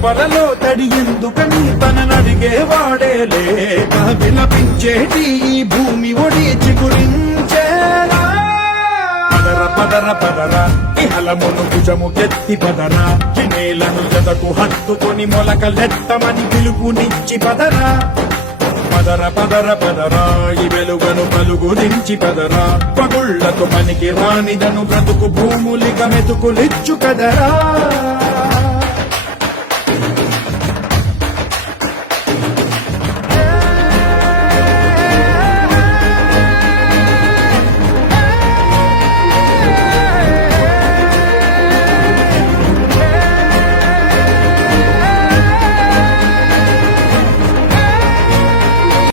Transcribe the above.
తెప్పలలో తడి ఎందుకని తననడిగేవాడే లేక విలపించేటి ఈ భూమి ఒడి చిగురించేలా పదర పదర పదర ఇహలమును భుజము కెత్తి పదర నేలను జతకు హత్తుకొని మొలకలెత్తమని పిలుపునిచ్చి పదరా పదర పదర పదరా ఈ వెలుగను పలుగురించి పదరా పగుళ్లకు పనికి రానిదను బ్రతుకు భూములిక మెతుకులిచ్చు కదరా